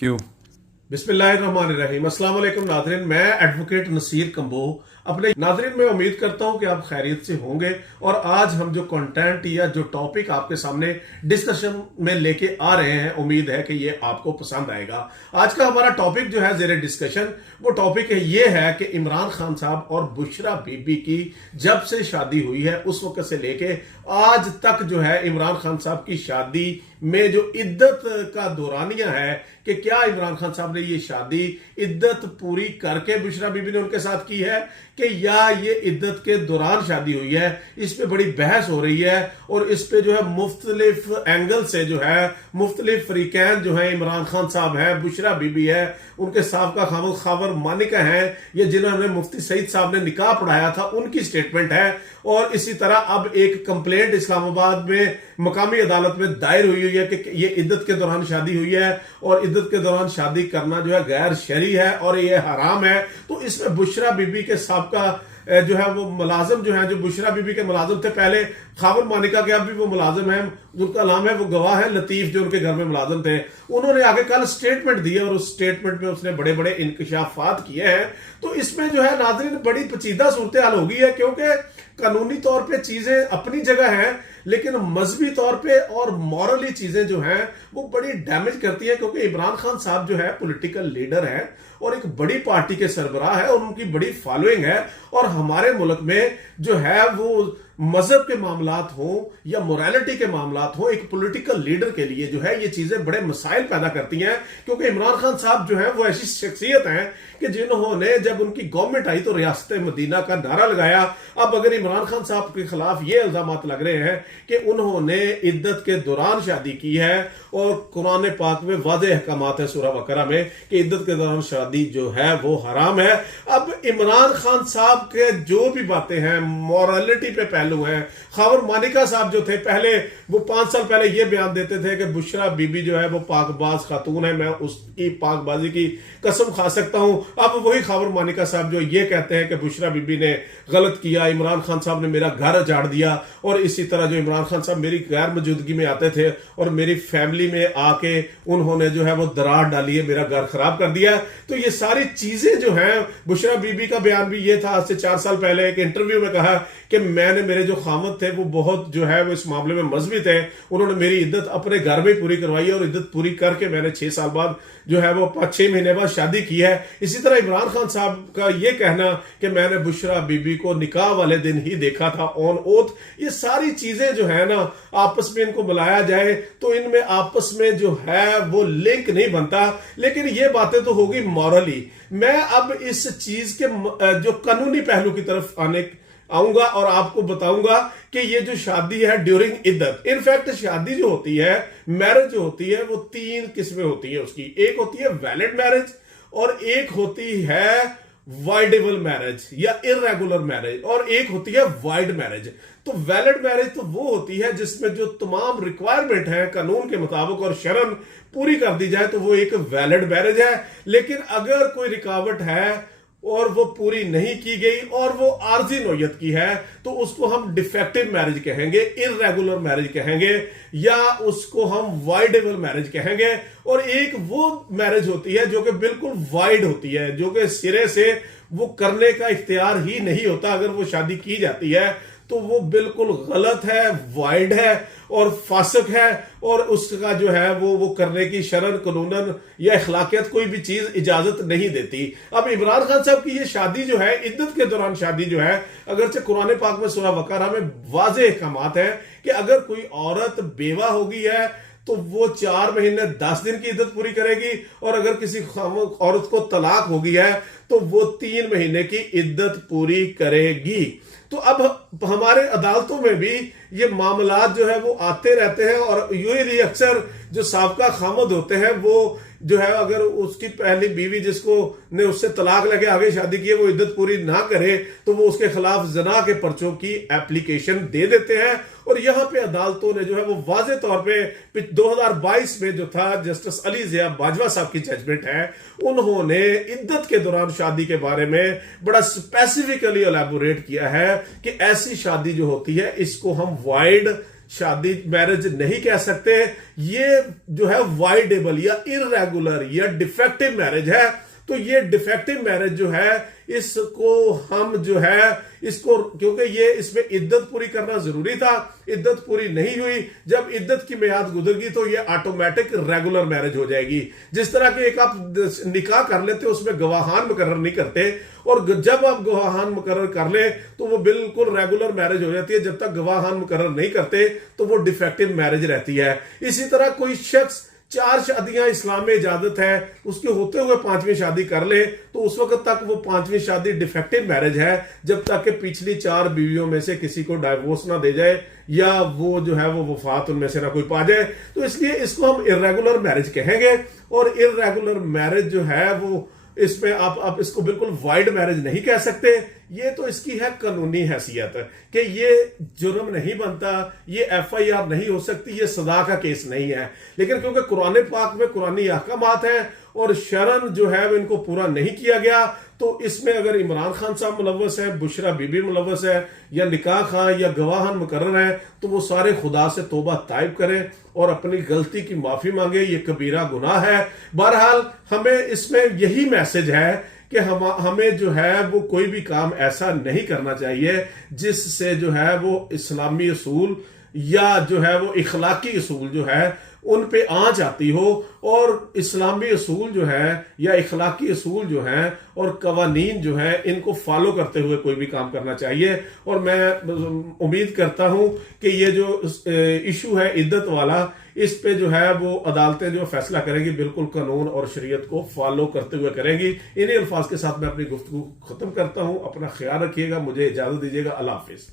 क्यों? बिस्मिल्लाहिर्रहमानिर्रहीम। अस्सलाम वालेकुम नाज़रीन, मैं एडवोकेट नसीर कंबो अपने नाज़रीन में उम्मीद करता हूं कि आप खैरियत से होंगे। और आज हम जो कंटेंट या जो टॉपिक आपके सामने डिस्कशन में लेके आ रहे हैं, उम्मीद है कि ये आपको पसंद आएगा। आज का हमारा टॉपिक जो है ज़ेरे डिस्कशन, वो टॉपिक ये है कि इमरान खान साहब और बुशरा बीबी की जब से शादी हुई है उस वक्त से लेके आज तक जो है इमरान खान साहब की शादी में जो इद्दत का दौरानिया है कि क्या इमरान खान साहब ने ये शादी इद्दत पूरी करके बुशरा बीबी ने उनके साथ की है कि या ये इद्दत के दौरान शादी हुई है, इस पे बड़ी बहस हो रही है। और इस पे जो है मुख्तलिफ एंगल से जो है मुख्तलिफ फरीकैन जो है, इमरान खान साहब है, बुशरा बीबी है, उनके साहब का खावर मानिका है, ये जिन्होंने मुफ्ती सईद साहब ने निकाह पढ़ाया था, उनकी स्टेटमेंट है। और इसी तरह अब एक कंप्लेंट इस्लामाबाद में मकामी अदालत में दायर हुई है कि ये इद्दत के दौरान शादी हुई है और इद्दत के दौरान शादी करना जो है गैर शरी है और ये हराम है। तो इसमें बुशरा बीबी के साबका जो है वो मुलाजिम जो है, जो बुशरा बीबी के मुलाजिम थे पहले, खावर मानिका के अब भी वो मुलाजिम है, उनका नाम है, वो गवाह है लतीफ, जो उनके घर में मुलाजिम थे, उन्होंने आगे कल स्टेटमेंट दी है और उस स्टेटमेंट में उसने बड़े बड़े इंकशाफात किए हैं। तो इसमें जो है नाज़रीन बड़ी पेचीदा सूरत हाल हो गई है, क्योंकि कानूनी तौर पे चीजें अपनी जगह हैं, लेकिन मजहबी तौर पे और मॉरली चीजें जो हैं वो बड़ी डैमेज करती हैं। क्योंकि इमरान खान साहब जो है पॉलिटिकल लीडर है और एक बड़ी पार्टी के सरबराह है और उनकी बड़ी फॉलोइंग है। और हमारे मुल्क में जो है वो मजहब के मामलात हो या मोरालिटी के मामलात हो, एक पॉलिटिकल लीडर के लिए जो है ये चीजें बड़े मसाइल पैदा करती हैं। क्योंकि इमरान खान साहब जो है वो ऐसी शख्सियत हैं कि जिन्होंने जब उनकी गवर्नमेंट आई तो रियासत मदीना का नारा लगाया। अब अगर इमरान खान साहब के खिलाफ ये इल्जामात लग रहे हैं कि उन्होंने इद्दत के दौरान शादी की है, और कुरान पाक में वाज़ेह अहकामात है सूरह बकरा में कि इद्दत के दौरान शादी जो है वो हराम है। अब इमरान खान साहब के जो भी बातें हैं मॉरलिटी पे पहलू हैं। खावर मानिका साहब जो थे पहले, वो 5 साल पहले ये बयान देते थे कि बुशरा बीबी जो है वो पाकबाज खातून है, मैं उसकी पाकबाजी की कसम खा सकता हूं। अब वही खावर मानिका साहब जो ये कहते हैं कि बुशरा बीबी ने गलत किया, इमरान खान साहब ने मेरा घर उजाड़ दिया, और इसी तरह जो इमरान खान साहब मेरी गैर मौजूदगी में आते थे और मेरी फैमिली में आके उन्होंने जो है वो दरार डाली है, मेरा घर खराब कर दिया। तो ये सारी चीजें जो हैं, बुशरा बीबी का बयान भी ये था आज से 4 साल पहले एक इंटरव्यू में कहा कि मैंने, मेरे जो खामद थे वो बहुत जो है वो इस मामले में मजबूत थे, उन्होंने मेरी इद्दत अपने घर में पूरी करवाई और इद्दत पूरी करके मैंने 6 साल बाद जो है वो 6 महीने बाद शादी की है। इसी तरह इमरान खान साहब का ये कहना कि मैंने बुशरा बीबी को निकाह वाले दिन ही देखा था ऑन ओथ, ये सारी चीजें जो है ना आपस में इनको मिलाया जाए तो इनमें आपस में जो है वो लिंक नहीं बनता। लेकिन ये बातें तो होगी मॉरली। मैं अब इस चीज के जो कानूनी पहलू की तरफ आऊंगा और आपको बताऊंगा कि ये जो शादी है ड्यूरिंग इद्दत, इनफैक्ट शादी जो होती है, मैरिज जो होती है, वो 3 किस्में होती है उसकी। एक होती है वैलिड मैरिज, और एक होती है वाइडेबल मैरिज या इरेगुलर मैरिज, और एक होती है वाइड मैरिज। तो वैलिड मैरिज तो वो होती है जिसमें जो तमाम रिक्वायरमेंट है कानून के मुताबिक और शरन पूरी कर दी जाए, तो वो एक वैलिड मैरिज है। लेकिन अगर कोई रुकावट है और वो पूरी नहीं की गई और वो आर्जी नौयत की है, तो उसको हम डिफेक्टिव मैरिज कहेंगे, इरेगुलर मैरिज कहेंगे, या उसको हम वाइडेबल मैरिज कहेंगे। और एक वो मैरिज होती है जो कि बिल्कुल वाइड होती है, जो कि सिरे से वो करने का इख्तियार ही नहीं होता। अगर वो शादी की जाती है तो वो बिल्कुल गलत है, वाइड है और फासिक है, और उसका जो है वो करने की शरन, कानूनन या अखलाकियत कोई भी चीज इजाजत नहीं देती। अब इमरान खान साहब की ये शादी जो है, इद्दत के दौरान शादी जो है, अगरचे कुरान पाक में सूरह बकरा में वाज़ेह अहकामात है कि अगर कोई औरत बेवा हो गई है तो वो 4 महीने 10 दिन की इद्दत पूरी करेगी, और अगर किसी औरत को तलाक हो गई है तो वो 3 महीने की इद्दत पूरी करेगी। तो अब हमारे अदालतों में भी ये मामलात जो है वो आते रहते हैं, और यूं ही अक्सर जो साबका खामद होते हैं वो जो है, अगर उसकी पहली बीवी जिसको ने उससे तलाक लेके आगे शादी की है वो इद्दत पूरी ना करे तो वो उसके खिलाफ जना के पर्चों की एप्लीकेशन दे देते हैं। और यहां पे अदालतों ने जो है वो वाजे तौर पे 2022 में जो था, जस्टिस अली ज़िया बाजवा साहब की जजमेंट है, उन्होंने इद्दत के दौरान शादी के बारे में बड़ा स्पेसिफिकली एलैबोरेट किया है कि ऐसी शादी जो होती है इसको हम वाइड शादी मैरिज नहीं कह सकते। ये जो है वाइडेबल या इररेगुलर या डिफेक्टिव मैरिज है। तो ये डिफेक्टिव मैरिज जो है इसको हम जो है इसको, क्योंकि ये इसमें इद्दत पूरी करना जरूरी था, इद्दत पूरी नहीं हुई, जब इद्दत की मियाद गुजर गई तो ये ऑटोमेटिक रेगुलर मैरिज हो जाएगी। जिस तरह के एक आप निकाह कर लेते हो उसमें गवाहान मुकर्रर नहीं करते, और जब आप गवाहान मुकर्रर कर ले तो वो बिल्कुल रेगुलर मैरिज हो जाती है। जब तक गवाहान मुकर्रर नहीं करते तो वो डिफेक्टिव मैरिज रहती है। इसी तरह कोई शख्स 4 शादियां इस्लाम में इजाजत है, उसके होते हुए 5वीं शादी कर ले तो उस वक्त तक वो 5वीं शादी डिफेक्टिव मैरिज है, जब तक कि पिछली 4 बीवियों में से किसी को डाइवोर्स ना दे जाए या वो जो है वो वफात उनमें से ना कोई पा जाए। तो इसलिए इसको हम इर्रेगुलर मैरिज कहेंगे। और इर्रेगुलर मैरिज जो है वो इसमें आप इसको बिल्कुल वाइड मैरिज नहीं कह सकते। ये तो इसकी है कानूनी हैसियत कि ये जुर्म नहीं बनता, ये FIR नहीं हो सकती, ये सजा का केस नहीं है। लेकिन क्योंकि कुरान पाक में कुरानी अहकामात हैं और शरन जो है वो इनको पूरा नहीं किया गया, तो इसमें अगर इमरान खान साहब मुलव्वस है, बुशरा बीबी मुलव्वस है, या निकाह खां या गवाहन मुकर्रर है, तो वो सारे खुदा से तौबा ताइब करें और अपनी गलती की माफी मांगे। ये कबीरा गुनाह है। बहरहाल हमें इसमें यही मैसेज है कि हमें जो है वो कोई भी काम ऐसा नहीं करना चाहिए जिससे जो है वो इस्लामी असूल या जो है वो इखलाकी असूल जो है उन पे आंच आती हो, और इस्लामी असूल जो है या इखलाकी असूल जो हैं और कवानीन जो हैं इनको फॉलो करते हुए कोई भी काम करना चाहिए। और मैं उम्मीद करता हूं कि ये जो इशू है इद्दत वाला, इस पे जो है वो अदालतें जो फैसला करेंगी बिल्कुल कानून और शरीयत को फॉलो करते हुए करेंगी। इन्हीं अल्फाज के साथ मैं अपनी गुफ्तगू खत्म करता हूं। अपना ख्याल रखिएगा, मुझे इजाजत दीजिएगा। अल्लाह हाफिज।